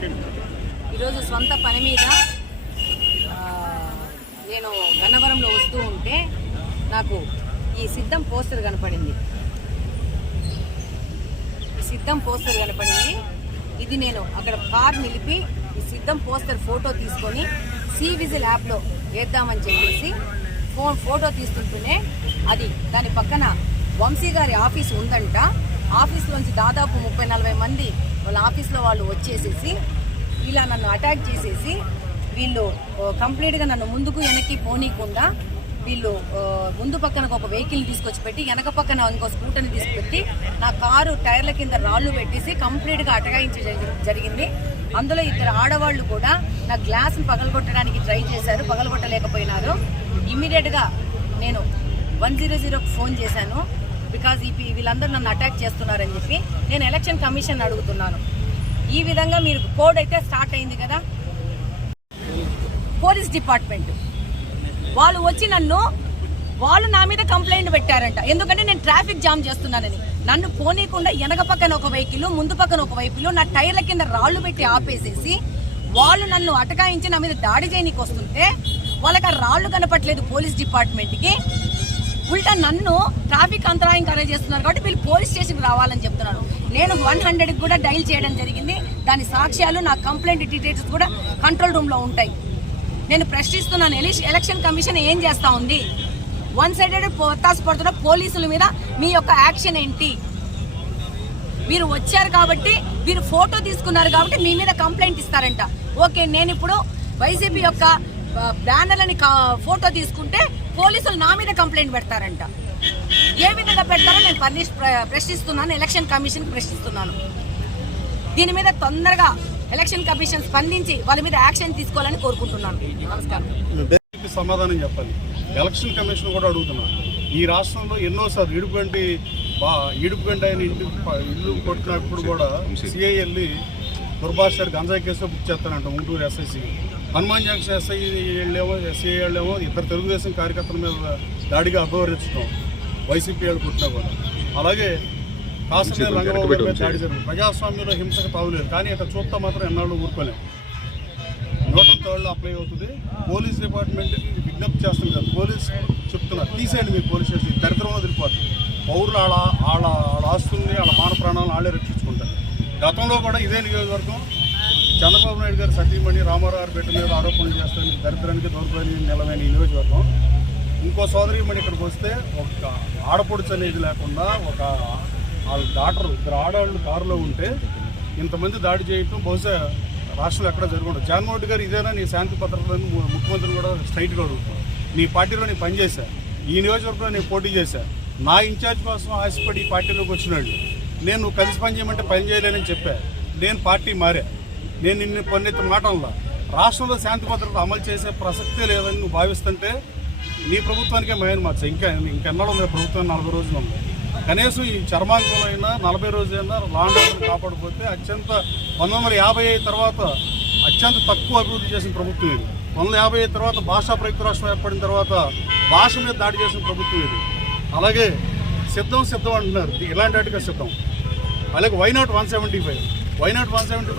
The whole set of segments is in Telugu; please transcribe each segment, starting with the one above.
ఈరోజు సొంత పని మీద నేను గన్నవరంలో వస్తూ ఉంటే నాకు ఈ సిద్ధం పోస్టర్ కనపడింది. ఇది నేను అక్కడ కార్ నిలిపి ఈ సిద్ధం పోస్టర్ ఫోటో తీసుకొని సి విజిల్ యాప్లో వేద్దామని చెప్పేసి ఫోటో తీసుకుంటూనే అది దాని పక్కన వంశీ గారి ఆఫీస్ ఉందంట. ఆఫీస్లోంచి దాదాపు 30-40 మంది వాళ్ళ ఆఫీస్లో వాళ్ళు వచ్చేసేసి ఇలా నన్ను అటాక్ చేసేసి వీళ్ళు కంప్లీట్గా నన్ను ముందుకు వెనక్కి పోనీయకుండా వీళ్ళు ముందు పక్కన ఒక వెహికల్ తీసుకొచ్చి పెట్టి వెనక పక్కన ఇంకో స్కూటర్ని తీసుకొచ్చి నా కారు టైర్ల కింద రాళ్ళు పెట్టేసి కంప్లీట్గా అటకాయించ జరిగింది. అందులో 2 ఆడవాళ్ళు కూడా నా గ్లాస్ని పగలగొట్టడానికి ట్రై చేశారు, పగలగొట్టలేకపోయినారు. ఇమ్మీడియట్గా నేను 100కి ఫోన్ చేశాను. బికాజ్ వీళ్ళందరూ నన్ను అటాక్ చేస్తున్నారని చెప్పి నేను ఎలక్షన్ కమిషన్ అడుగుతున్నాను. ఈ విధంగా మీరు కోడ్ అయితే స్టార్ట్ అయింది కదా, పోలీస్ డిపార్ట్మెంట్ వాళ్ళు వచ్చి వాళ్ళు నా మీద కంప్లైంట్ పెట్టారంట. ఎందుకంటే నేను ట్రాఫిక్ జామ్ చేస్తున్నానని. నన్ను పోనీయకుండా వెనక పక్కన ఒక వెహికల్, ముందు పక్కన ఒక వెహికల్, నా టైర్ల కింద రాళ్లు పెట్టి ఆపేసేసి వాళ్ళు నన్ను అటకాయించి నా మీద దాడి చేయనీకి వస్తుంటే వాళ్ళకి ఆ రాళ్లు కనపట్లేదు పోలీస్ డిపార్ట్మెంట్కి. ఉల్టా నన్ను ట్రాఫిక్ అంతరాయం కలగజేస్తున్నారు. కాబట్టి వీళ్ళు పోలీస్ స్టేషన్కి రావాలని చెప్తున్నాను. నేను 100కి కూడా డైల్ చేయడం జరిగింది. దాని సాక్ష్యాలు, నా కంప్లైంట్ డీటెయిల్స్ కూడా కంట్రోల్ రూమ్లో ఉంటాయి. నేను ప్రశ్నిస్తున్నాను, ఎలక్షన్ కమిషన్ ఏం చేస్తా ఉంది? 1 సైడెడ్ ఒత్తాసు పడుతున్న పోలీసుల మీద మీ యొక్క యాక్షన్ ఏంటి? మీరు వచ్చారు కాబట్టి, మీరు ఫోటో తీసుకున్నారు కాబట్టి మీ మీద కంప్లైంట్ ఇస్తారంట. ఓకే, నేను ఇప్పుడు వైసీపీ యొక్క బ్యానర్లని ఫోటో తీసుకుంటే పోలీసులు నా మీద కంప్లైంట్ పెడతారంట. ఏ విధంగా పెడతారో నేను ప్రశ్నిస్తున్నాను, ఎలక్షన్ కమిషన్కి ప్రశ్నిస్తున్నాను. దీని మీద తొందరగా ఎలక్షన్ కమిషన్ స్పందించి వాళ్ళ మీద యాక్షన్ తీసుకోవాలని కోరుకుంటున్నాను. నమస్కారం. సమాధానం చెప్పాలి. ఎలక్షన్ కమిషన్ కూడా అడుగుతున్నాను. ఈ రాష్ట్రంలో ఎన్నోసార్లు ఈడుపుగండి ఆయన ఇల్లు కొట్టినప్పుడు కూడా సిఐ వెళ్ళి దుర్భాషాడు గంజాయి కేసులో బుక్ చేస్తానంట. గుంటూరు ఎస్ఐసి హనుమాన్ జంక్షన్ ఎస్ఐ వాళ్ళేమో 2 తెలుగుదేశం కార్యకర్తల మీద దాడిగా అభివర్ణించడం, వైసీపీ వాళ్ళు కొట్టినా కూడా. అలాగే కాశ్మీర్ రంగబాబు మీద దాడి జరిగింది. ప్రజాస్వామ్యంలో హింసకు తావులేదు, కానీ ఇట్లా చూస్తా మాత్రం ఎన్నాళ్ళు ఊరుకోలేము. 103లో అప్లై అవుతుంది. పోలీస్ డిపార్ట్మెంట్కి విజ్ఞప్తి చేస్తుంది కదా, పోలీస్ చెప్తున్నారు తీసేయండి మీ పోలీస్ స్టేషన్, దరిద్రంలో తిరిగిపోతుంది. పౌరులు వాళ్ళ ఆస్తుల్ని, వాళ్ళ మాన ప్రాణాలను వాళ్ళే రక్షించుకుంటారు. గతంలో కూడా ఇదే నియోజకవర్గం చంద్రబాబు నాయుడు గారు సతీమణి రామారావు గారి బిడ్డ మీద ఆరోపణలు చేస్తాను, దరిద్రానికి దౌర్భాగ్యం నిలవైన ఈ నియోజకవర్గం. ఇంకో సోదరిమణి ఇక్కడికి వస్తే ఒక ఆడపొడుచు అనేది లేకుండా వాళ్ళ డాక్టర్ 2 ఆడవాళ్ళు కారులో ఉంటే ఇంతమంది దాడి చేయటం బహుశా రాష్ట్రంలో ఎక్కడ జరుగుతుంది. జగన్మోహన్ రెడ్డి గారు ఇదేనా నీ శాంతి భద్రతలను ముఖ్యమంత్రిని కూడా స్ట్రైట్గా అడుగుతున్నాను. నీ పార్టీలో నేను పనిచేశా, ఈ నియోజకవర్గంలో నేను పోటీ చేశా, నా ఇన్ఛార్జ్ కోసం ఆశపడి ఈ పార్టీలోకి వచ్చినాడు. నేను నువ్వు కలిసి పని చేయమంటే పని చేయలేనని చెప్పా. నేను పార్టీ మారా. నేను నిన్ను కొన్నెత్తి మాటల్లో రాష్ట్రంలో శాంతి భద్రత అమలు చేసే ప్రసక్తే లేదని నువ్వు భావిస్తుంటే నీ ప్రభుత్వానికే మయన్ మార్చా. ఇంకెన్నడూ ఉంది ప్రభుత్వం, 40 రోజులు ఉంది. కనీసం ఈ చర్మాంకంలో అయినా 40 రోజులైనా లాండ్ ఆర్డర్ని కాపాడకపోతే 1955 తర్వాత అత్యంత తక్కువ అభివృద్ధి చేసిన ప్రభుత్వం ఇది. 1955 తర్వాత భాషా ప్రయుక్త రాష్ట్రం ఏర్పడిన తర్వాత భాష మీద దాడి చేసిన ప్రభుత్వం ఇది. అలాగే సిద్ధం అంటున్నారు, ఇలాంటి వాటిగా సిద్ధం. అలాగే వైనాట్ 175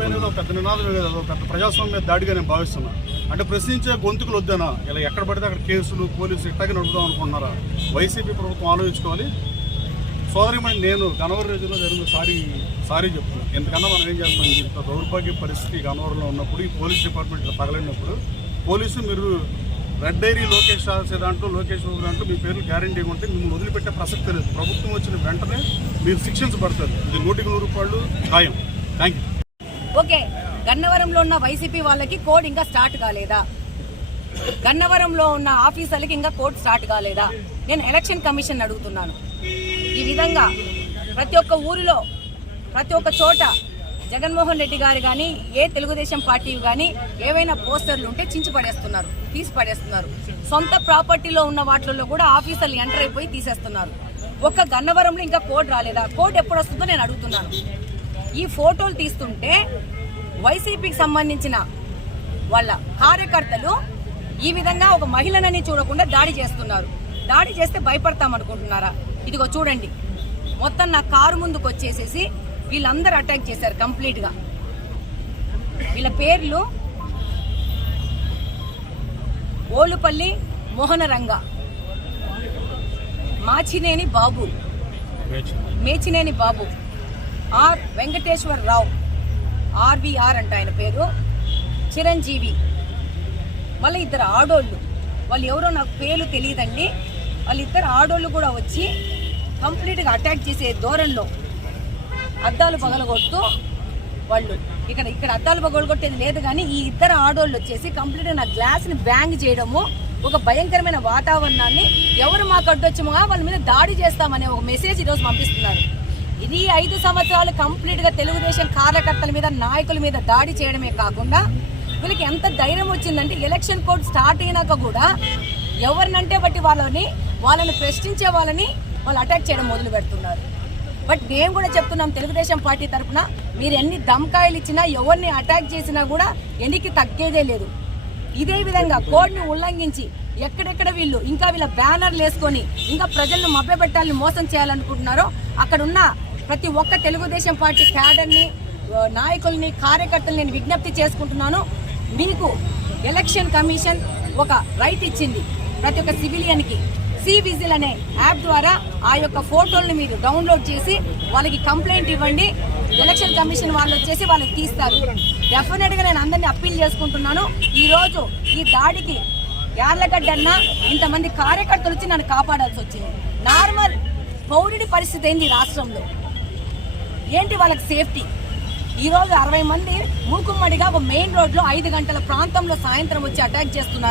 అనేది ఒక పెద్ద నినాదమే కదా, ఒక పెద్ద ప్రజాస్వామ్యం మీద దాడిగా నేను భావిస్తున్నాను. అంటే ప్రశ్నించే గొంతుకులు వద్దానా? ఇలా ఎక్కడ పడితే అక్కడ కేసులు, పోలీసులు ఇట్టగా నడుపుదాం అనుకుంటున్నారా? వైసీపీ ప్రభుత్వం ఆలోచించుకోవాలి. సోదరిమణి నేను గన్నవరం రేంజ్లో జరిగిన సారీ చెప్తున్నాను. ఎందుకన్నా మనం ఏం చేస్తాం, ఇంత దౌర్భాగ్య పరిస్థితి గన్నవరంలో ఉన్నప్పుడు, ఈ పోలీస్ డిపార్ట్మెంట్ తగలడినప్పుడు పోలీసు మీరు రెడ్ డైరీ లోకేష్ రాసేదాంట్లో లోకేష్ దాంట్లో మీ పేర్లు గ్యారంటీ ఉంటే మిమ్మల్ని వదిలిపెట్టే ప్రసక్తి లేదు. ప్రభుత్వం వచ్చిన వెంటనే మీరు శిక్షించబడతారు. ఇది 100కి 100 రూపాయలు ఖాయం. Thank you. ఓకే, గన్నవరంలో ఉన్న వైసీపీ వాళ్ళకి కోడ్ ఇంకా స్టార్ట్ కాలేదా? గన్నవరంలో ఉన్న ఆఫీసర్లకి ఇంకా కోడ్ స్టార్ట్ కాలేదా? నేను ఎలక్షన్ కమిషన్ అడుగుతున్నాను. ఈ విధంగా ప్రతి ఒక్క ఊరిలో, ప్రతి ఒక్క చోట జగన్మోహన్ రెడ్డి గారు కానీ, ఏ తెలుగుదేశం పార్టీ కానీ ఏవైనా పోస్టర్లు ఉంటే చించి పడేస్తున్నారు, తీసి పడేస్తున్నారు. సొంత ప్రాపర్టీలో ఉన్న వాటిల్లో కూడా ఆఫీసర్లు ఎంటర్ అయిపోయి తీసేస్తున్నారు. ఒక్క గన్నవరంలో ఇంకా కోడ్ రాలేదా? కోడ్ ఎప్పుడు వస్తుందో నేను అడుగుతున్నాను. ఈ ఫోటోలు తీస్తుంటే వైసీపీకి సంబంధించిన వాళ్ళ కార్యకర్తలు ఈ విధంగా ఒక మహిళనని చూడకుండా దాడి చేస్తున్నారు. దాడి చేస్తే భయపడతామనుకుంటున్నారా? ఇదిగో చూడండి, మొత్తం నా కారు ముందుకు వచ్చేసేసి వీళ్ళందరూ అటాక్ చేశారు కంప్లీట్గా. వీళ్ళ పేర్లు ఓలుపల్లి మోహనరంగ, మాచినేని బాబు, మేచినేని బాబు, ఆర్ వెంకటేశ్వరరావు, ఆర్వీఆర్ అంట ఆయన పేరు, చిరంజీవి. మళ్ళీ ఇద్దరు ఆడోళ్ళు, వాళ్ళు ఎవరో నాకు పేర్లు తెలియదండి. వాళ్ళిద్దరు ఆడోళ్ళు కూడా వచ్చి కంప్లీట్గా అటాక్ చేసే దూరంలో అద్దాలు పగలగొడుతూ వాళ్ళు ఇక్కడ అద్దాలు పగలగొట్టేది లేదు, కానీ ఈ ఇద్దరు ఆడోళ్ళు వచ్చేసి కంప్లీట్గా నా గ్లాస్ని బ్యాంగ్ చేయడము, ఒక భయంకరమైన వాతావరణాన్ని, ఎవరు మాకు అడ్డొచ్చమో వాళ్ళ మీద దాడి చేస్తామనే ఒక మెసేజ్ ఈరోజు పంపిస్తున్నారు. ఇది 5 సంవత్సరాలు కంప్లీట్గా తెలుగుదేశం కార్యకర్తల మీద, నాయకుల మీద దాడి చేయడమే కాకుండా వీళ్ళకి ఎంత ధైర్యం వచ్చిందంటే ఎలక్షన్ కోడ్ స్టార్ట్ అయినాక కూడా ఎవరినంటే బట్టి వాళ్ళని ప్రశ్నించే వాళ్ళని వాళ్ళు అటాక్ చేయడం మొదలు పెడుతున్నారు. బట్ మేము కూడా చెప్తున్నాం తెలుగుదేశం పార్టీ తరఫున, మీరు ఎన్ని దమ్కాయలు ఇచ్చినా, ఎవరిని అటాక్ చేసినా కూడా ఎన్నికి తగ్గేదే లేదు. ఇదే విధంగా కోడ్ని ఉల్లంఘించి ఎక్కడెక్కడ వీళ్ళ బ్యానర్లు వేసుకొని ఇంకా ప్రజలను మభ్యపెట్టాలని, మోసం చేయాలనుకుంటున్నారో అక్కడ ఉన్న ప్రతి ఒక్క తెలుగుదేశం పార్టీ క్యాడర్ని, నాయకుల్ని, కార్యకర్తలు నేను విజ్ఞప్తి చేసుకుంటున్నాను. మీకు ఎలక్షన్ కమిషన్ ఒక రైట్ ఇచ్చింది ప్రతి ఒక్క సివిలియన్కి. విజిల్ అనే యాప్ ద్వారా ఆ యొక్క ఫోటోల్ని మీరు డౌన్లోడ్ చేసి వాళ్ళకి కంప్లైంట్ ఇవ్వండి. ఎలక్షన్ కమిషన్ వాళ్ళు వచ్చేసి వాళ్ళకి తీస్తారు. డెఫినెట్గా నేను అందరినీ అప్పీల్ చేసుకుంటున్నాను. ఈరోజు ఈ దాడికి యార్లగడ్డన్న ఇంతమంది కార్యకర్తలు వచ్చి నన్ను కాపాడాల్సి వచ్చింది. నార్మల్ పౌరుడి పరిస్థితి ఏంది రాష్ట్రంలో, ఏంటి వాళ్ళకి సేఫ్టీ? ఈరోజు 60 మంది మూకుమ్మడిగా ఒక మెయిన్ రోడ్లో 5 గంటల ప్రాంతంలో సాయంత్రం వచ్చి అటాక్ చేస్తున్నారు.